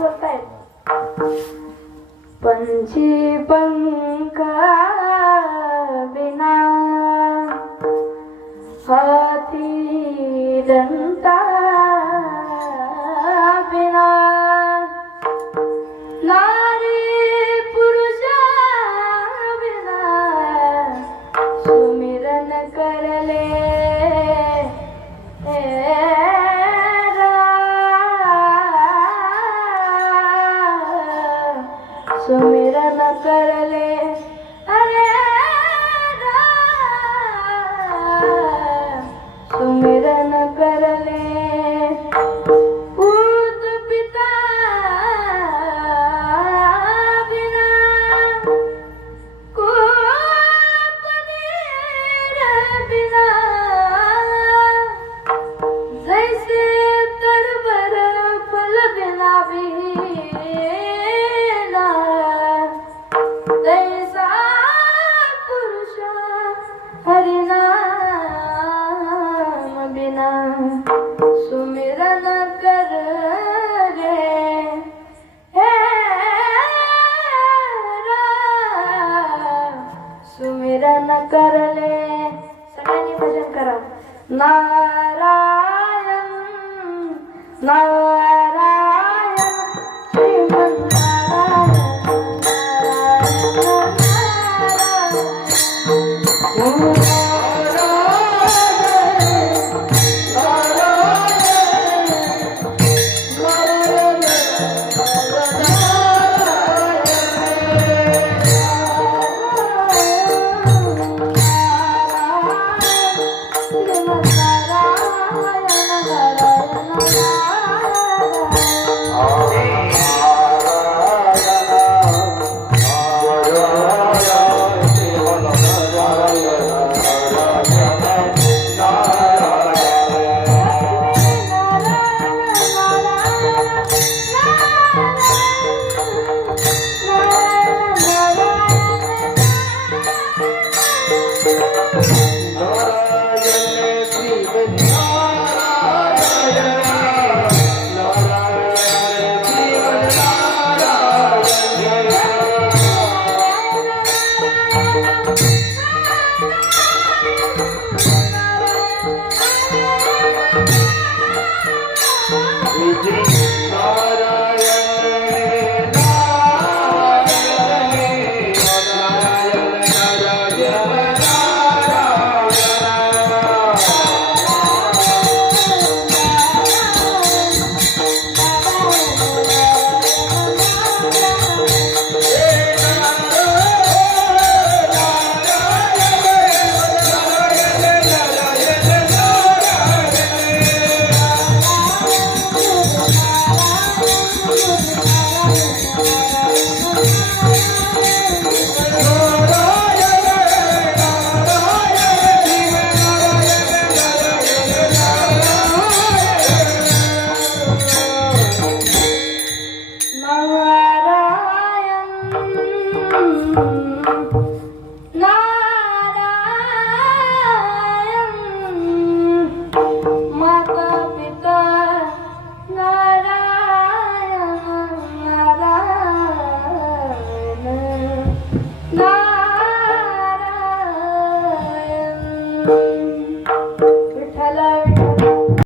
बोलतायत पंछी पंख बिना हाथी दंता बिना. नारी पुरुष बिना सुमिरन करले. सुमिरन करले अरे सुमिरन करले पूत पिता बिना कोपनीर बिना। जैसे तर तरबर फल बिना बिना भजन करले. सगळ्यांनी भजन करा. नारायण नारायण श्रीमंत नारायण नारायण.